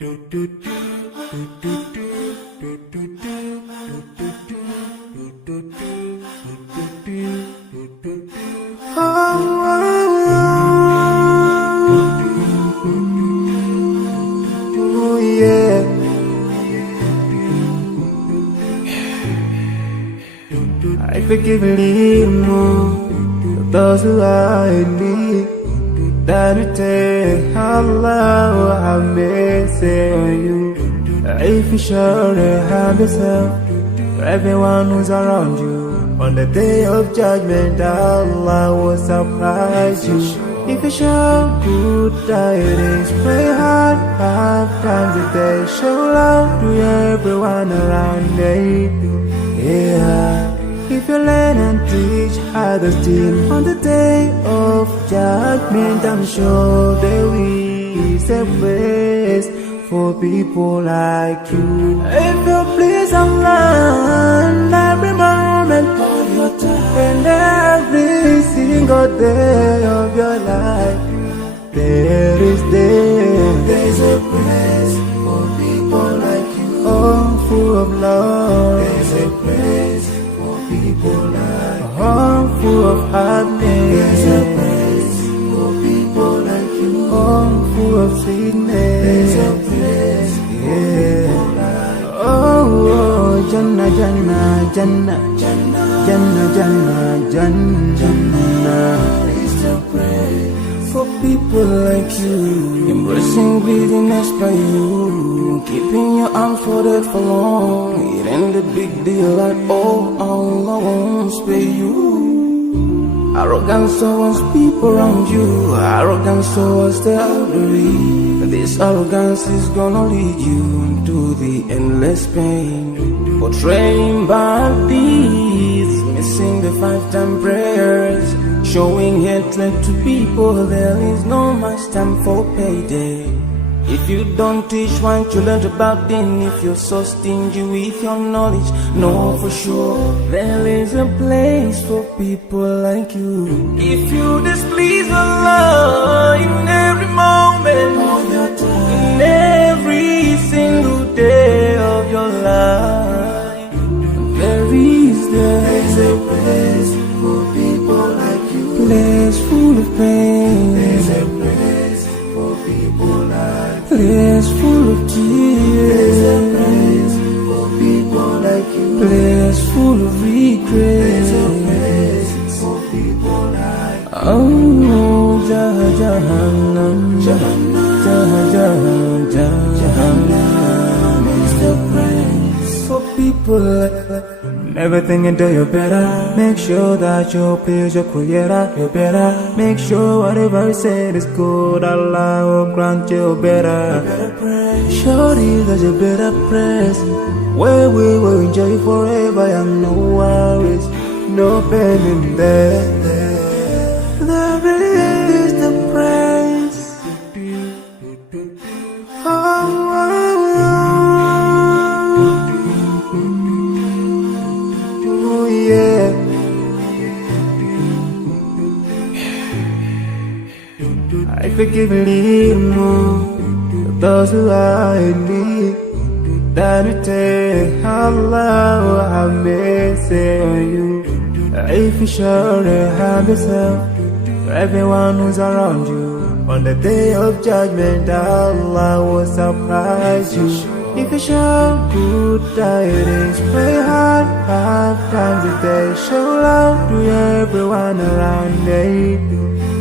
I forgive and leave more those who are in need. That you take Allah have mercy on you. If you surely have yourself for everyone who's around you, on the day of judgment Allah will surprise you. If you show good tidings, pray hard 5 times a day. Show love to everyone around you. Yeah. If you learn and teach others still, on the day of judgment I'm sure there is a place for people like you. If you please Allah every moment of your time and every single day of your life, there's a place for people like you. Oh, full of love. There's a place people like you. Oh, full of happiness. There's a place for people like you. Oh, full of sweetness. There's a place for people like you. Oh, Jannah, Jannah, Jannah, Jannah, Jannah, Jannah, Jannah is the place for people like you. Embracing greediness by you, keeping your arms folded for long. It ain't a big deal at all. Allah won't spare you. Arrogance towards people around you, arrogance towards the elderly. This arrogance is gonna lead you into the endless pain. Portraying bad deeds, missing the 5-time prayers, showing hatred to people. There is no much time for payday. If you don't teach what you learned about them, if you're so stingy with your knowledge, know for sure there is a place for people like you. If you displease Allah in every moment of your time, in every single day of your life, there's a place for people like you. Place full of pain. There's a place for people like you. Place full of tears. There's a place for people like you. Place full of regret. There's a place for people like you. Oh, Jahannam, Jahannam, Jahannam is the place for people like you. Everything you do, you better make sure that you please your creator. You better make sure whatever you said is good. Allah will grant you better. Surely there's a better place where we will enjoy forever and no worries, no pain in there. There is the praise. I forgive and leave more those who are in need. That you take Allah have mercy on you. If you surely have yourself for everyone who's around you, on the day of judgment Allah will surprise you. If you show good tidings, pray hard 5 times a day. Show love to everyone around you.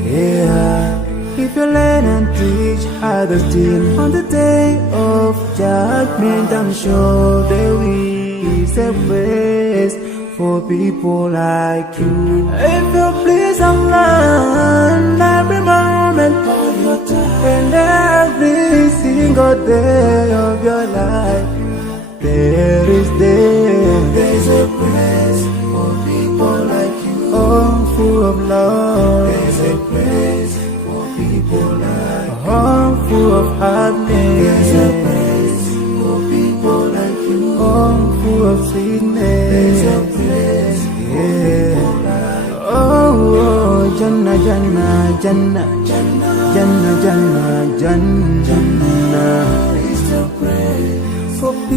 Yeah. If you learn and teach others still, on the day of judgment I'm sure there is a place for people like you. If you please Allah every moment of your time and every single day of your life, there's a place for people like you. Oh, full of love. There's a place people like you. Oh, full of happiness. There's a place for people like you. Oh, full of sweetness. There's a place for people like you. Oh, Jannah, Jannah, Jannah, Jannah, Jannah, Jannah, Jannah, Jannah is the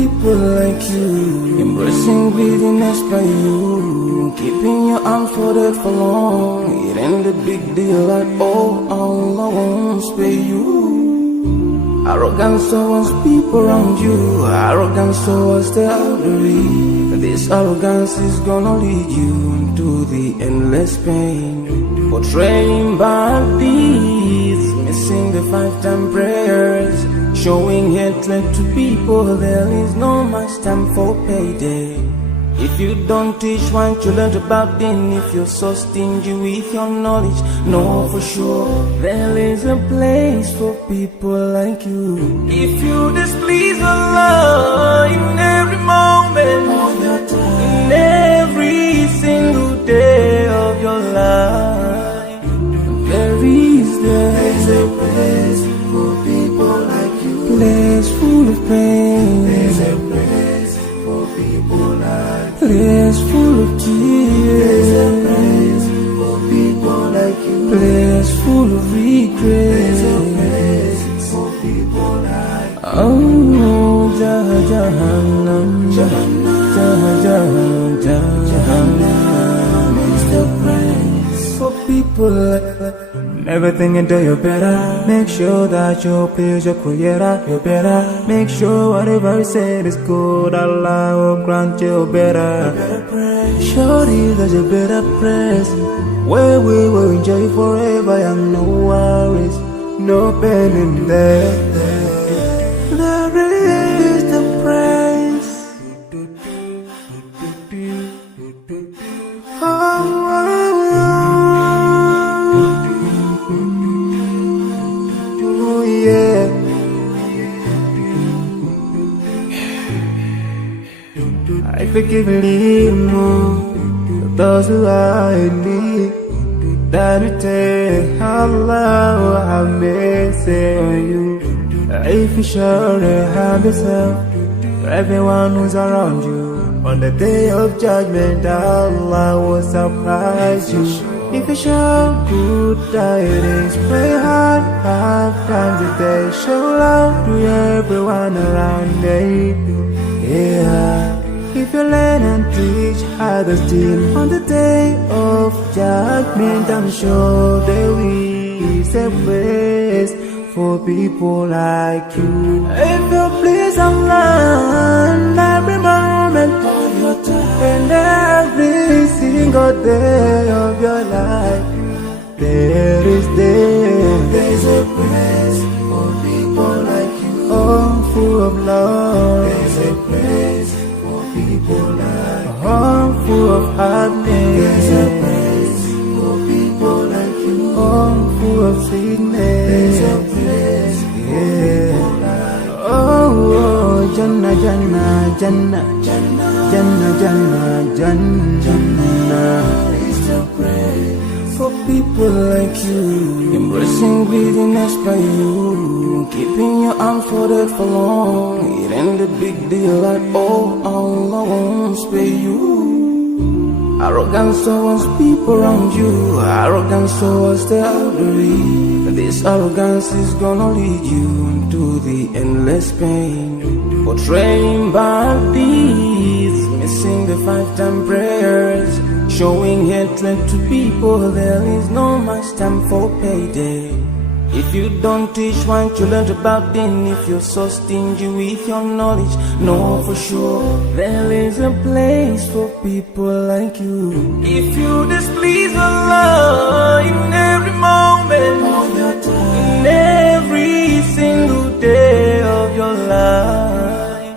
people like you, embracing greediness by you, keeping your arms folded for long. It ain't a big deal at all. Allah won't spare you. Arrogance towards people around you, arrogance towards the elderly. This arrogance is gonna lead you into the endless pain. Portraying bad deeds, missing the 5-time prayers, showing hatred to people. There is no much time for payday. If you don't teach one you learn about, then if you're so stingy with your knowledge, know for sure there is a place for people like you. If you displease Allah in every moment of your time, in every single day of your life, there's a place for people like you. Place full of pain. There's a place for people like you. Place full of tears. There's a place for people like you. Place full of regret. There's a place for people like you. Oh, Jahannam, Jahannam, Jahannam is the place for people like you. Never think until you're better. Make sure that you please your creator. You're better. Make sure whatever you said is good. Allah will grant you better. Surely there's a better place where we will enjoy forever and no worries, no pain in there. There is the praise. I forgive and leave more those who are in need. That you take Allah have mercy on you. If you surely have yourself, for everyone who's around you, on the day of judgment Allah will surprise you. If you show good tidings, pray hard 5 times a day. Show love to everyone around you. Yeah. If you learn and teach others still, on the day of judgment I'm sure there is a place for people like you. If you please Allah in every moment of your time, and every single day of your life, there's a place for people like you. Oh, full of love. There's a place people like a home full of happiness. There's a place for people like you. Home full of sweetness. There's a place for people like you. Oh, Jannah, Jannah, Jannah, Jannah, Jannah, Jannah, Jannah is the place for people like you. Embracing greediness by you, keeping your arms folded for long. It ain't a big deal at all. Allah won't spare you. Arrogance towards people around you, arrogance towards the elderly. This arrogance is gonna lead you into the endless pain. Portraying bad deeds, missing the 5-time prayers, showing hatred to people. There is no much time for payday. If you don't teach one you learn about, then if you're so stingy with your knowledge, know for sure there is a place for people like you. If you displease Allah in every moment of your time, in every single day of your life,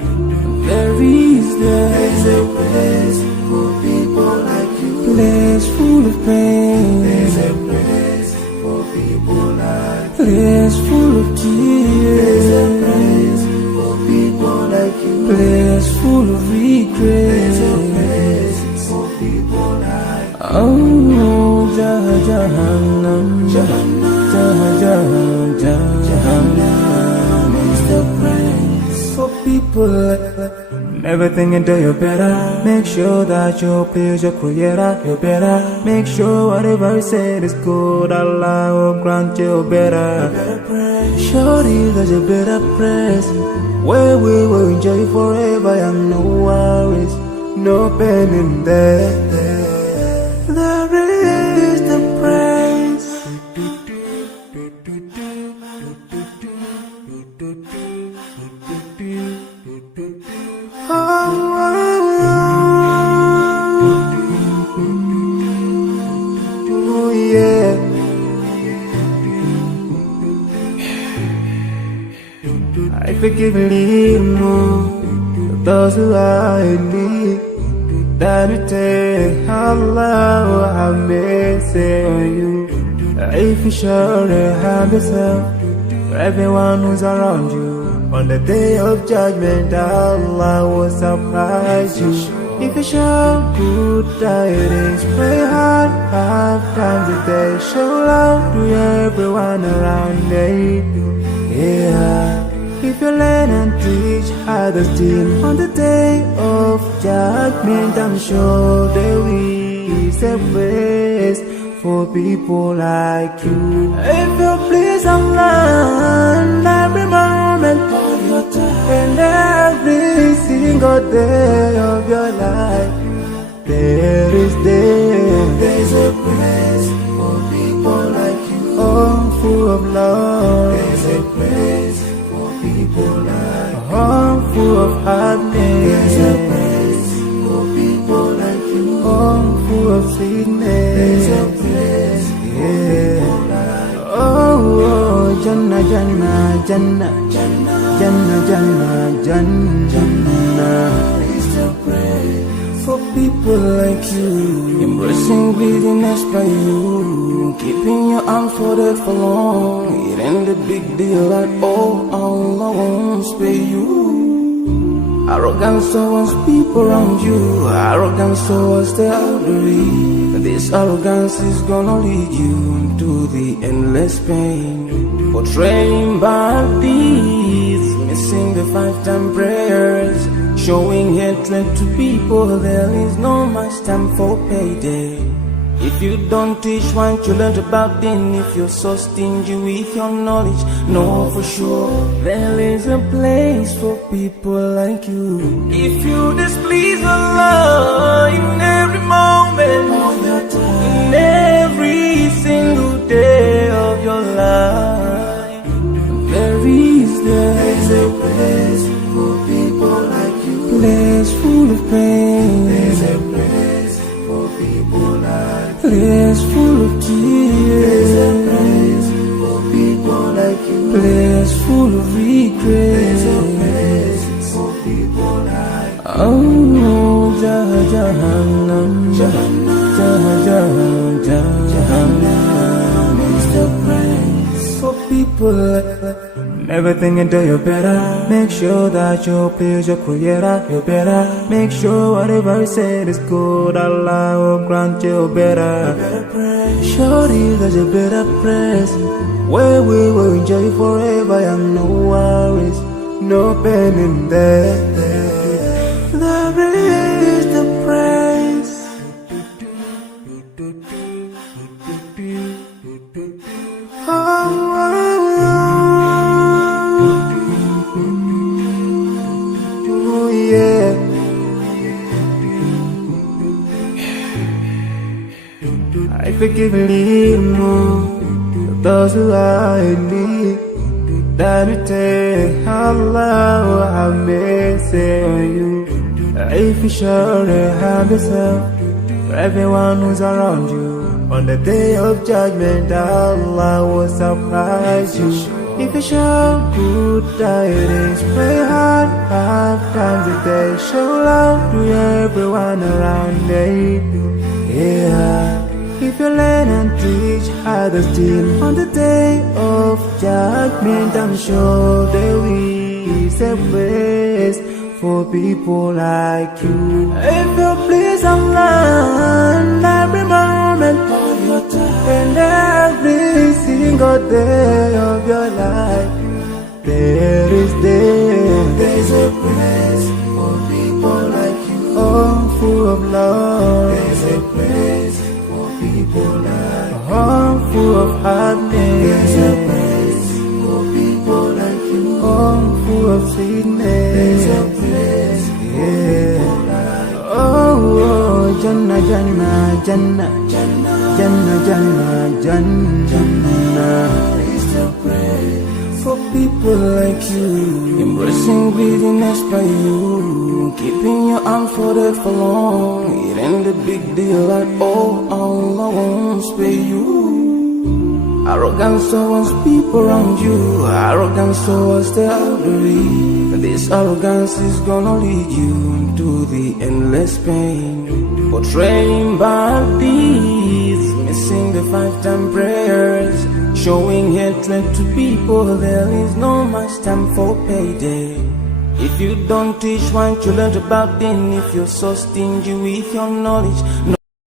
there's a place for people like you. Place full of pain. There's a place for people like you. Place full of tears. There's a place for people like you. Place full of regret. There's a place for people like you. Oh, Jahannam, Jahannam, Jahannam is the place for people like you. Never think until you're better. Make sure that you please your creator. You're better. Make sure whatever you said is good. Allah will grant you better. place. Surely there's a better place where we will enjoy forever and no worries, no pain in there. There is the praise. Oh, yeah. I forgive and leave more those who are in need. That you take Allah, have mercy on you. If you surely have yourself, for everyone who's around you. On the day of judgment, Allah will surprise you. If you show good tidings, pray hard 5 times a day. Show love to everyone around you. Yeah. If you learn and teach others still, on the day of judgment, I'm sure there is a place for people like you. If you please Allah, every moment of your time and every single day of your life, there's a place for people like you. Oh, full of love. There's a place for people like you. Oh, full of happiness. There's a place for people like you. Oh, full of sweetness. There's a place for people like you. Oh, Jannah, Jannah, Jannah, Jannah, Jannah, Jannah, Jannah. It's a place for people like you. Embracing greediness by you, keeping your arms folded for long. It ain't a big deal at all. Allah won't spare you. Arrogance towards people around you, arrogance towards the elderly. This arrogance is gonna lead you to the endless pain. Portraying bad deeds, missing the 5-time prayers, showing hatred to people. There is no much time for payday. If you don't teach what you learned about then, if you're so stingy with your knowledge, know for sure there is a place for people like you. If you displease Allah in every moment of your time, in every single day of your life, there's a place for people like you. Place full of pain. There's a place for people like you. Place full of tears. There's a place for people like you. Place full of regret. There's a place for people like you. Oh, Jahannam, Jahannam, Jahannam is the place for people like you. Never think until you're better. Make sure that you please your creator. You're better. Make sure whatever you said is good. Allah will grant you better. Surely there's a better place where we will enjoy forever and no worries, no pain in there. There is the praise. Oh, yeah. I forgive and leave more those who are in need. That you take Allah, have mercy on you. If you surely have yourself, for everyone who's around you. On the day of judgment, Allah will surprise you. If you show good tidings, pray hard 5 times a day. Show love to everyone around you. Yeah. If you learn and teach others still, on the day of judgment, I'm sure there is a place for people like you. If you please Allah, every moment of your time and every single day of your life, there's a place for people like you. Oh, full of love. There's a place for people like you. Oh, full of happiness. There's a place for people Jannah, Jannah, Jannah, Jannah, Jannah, Jannah. For people like you, embracing greediness by you, keeping your arms folded for long, it ain't a big deal at all. Allah won't spare you. Arrogance towards people around you, arrogance towards the elderly. This arrogance is gonna lead you to the endless pain. Portraying bad deeds, missing the 5-time prayers, showing hatred to people. There is no much time for payday. If you don't teach one children about din, if you're so stingy with your knowledge,